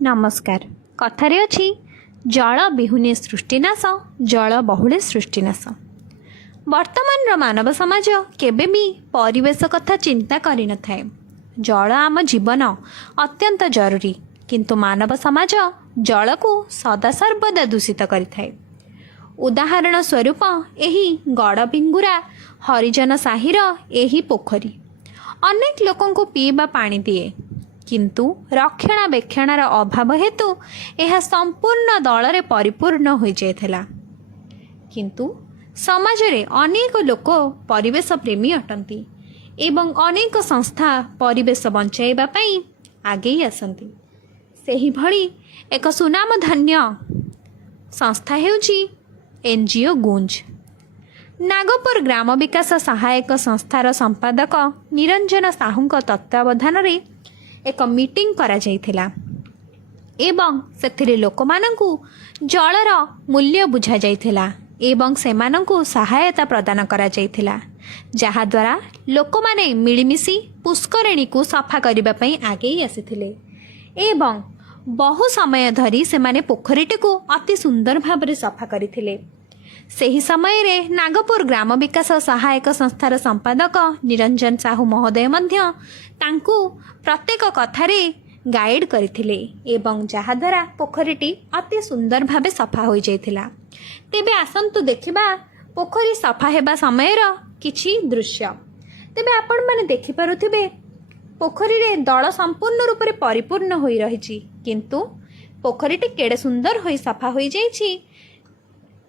नमस्कार। कथारे अछि जल बिहुने सृष्टिनाश जल बहुले सृष्टिनाश। वर्तमान मानव समाज केबे भी परिवेश कथा चिंता करि न थाए। जल आम जीवन अत्यंत जरूरी, किंतु मानव समाज जल को सदा सर्वदा दूषित करिथाए। उदाहरण स्वरूप एही गड़पिंगुरा हरिजन साहिर एही पोखरी अनेक लोकों को पीवा पानी दिए, किंतु रक्षणाबेक्षणार अभाव हेतु यह संपूर्ण दलरे परिपूर्ण हो जाइथिला। किंतु समाज रे अनेक लोक परिवेश प्रेमी अटंती एवं अनेक संस्था परिवेश बंचाइबा पई आगे आसंती। सेही भली एक सुनाम धन्य संस्था हेउची एनजीओ गुंज। नागपुर ग्राम विकास सहायक संस्थार संपादक निरंजन साहू तत्वावधान रे एक मीटिंग करा जाइथिला एवं सेथिरे लोकमानंकु जलर मूल्य बुझा जाइथिला एवं सेमानंकु सहायता प्रदान करा जाइथिला, जहा द्वारा लोकमाने मिलिमिशि पुष्करिणी को सफा करिबा पई आगे आसीथिले एवं बहु समय धरी सेमाने पोखरीटी को अति सुंदर भाबरे सफा करिथिले। सेही समय रे नागपुर ग्राम विकास सहायक संस्थार संपादक निरंजन साहू महोदय मध्य तांकु प्रत्येक कथारे गाइड करथिले एवं जहा द्वारा पोखरीटी अति सुंदर भाबे सफा हो जाइथिला। तेबे आसंतु देखिबा पोखरी सफा हेबा समयर किछि दृश्य। तेबे आपण माने देखि पारुथिबे पोखरी रे दल संपूर्ण रूप रे परिपूर्ण होई रहिछि, किंतु पोखरीटी केडे सुंदर होई सफा होई जाइछि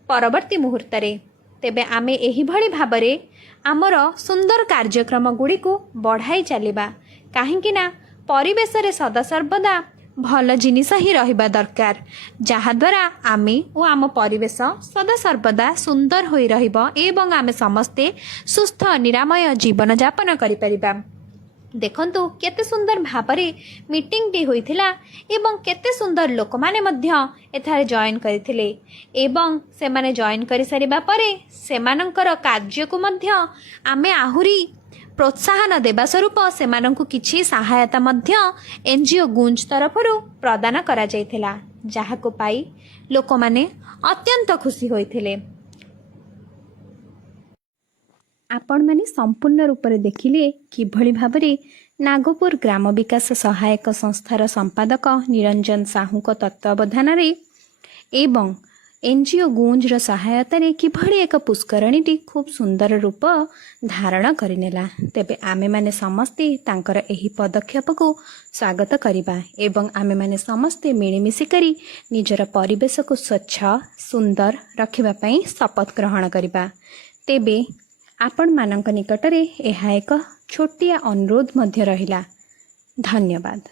परवर्ती मुहूर्त रे। तेबे आमे एही भली भाबरे आमर सुंदर कार्यक्रम गुड़ी को बढ़ाई चलिबा, काहेकि ना परिवेश रे सदा सर्वदा भल जिनिस ही रहिबा दरकार, जहा द्वारा आमे ओ आम परिवेश सदा सर्वदा सुंदर होई रहिबो एवं आमे समस्ते सुस्थ निरामय जीवन यापन करि परिबा। देखंतु केते सुंदर भाबरे मीटिंग टी होइथिला एवं केते सुंदर लोक माने मध्य एथारे जॉइन करिथिले एवं से माने जॉइन करि सारिबा परे सेमानंकर कार्य को मध्य आमे आहुरी प्रोत्साहन देबा स्वरूप सेमानंकु किछि सहायता मध्य एनजीओ गुंज तरफरु प्रदान करा जाइथिला, जहा को पाई लोक माने अत्यंत खुशी होइथिले। आपण माने संपूर्ण रूप से देखिले किभली भाबरे नागपुर ग्राम विकास सहायक संस्थार संपादक निरंजन साहू तत्वावधान रे एवं एनजीओ गुंजर सहायता रे किभली एक पुष्करणीटी खूब सुंदर रूप धारण करिनेला। तेबे आमे माने समस्ते तांकर एही पदक्षेप को स्वागत करिबा एवं आमे माने समस्ते मिलिमिशि करी निजर परिवेश को स्वच्छ सुंदर रखिबा पई शपथ ग्रहण करिबा। तेबे आपण मानक निकटरे यह एक छोटिया अनुरोध मध्य रहिला। धन्यवाद।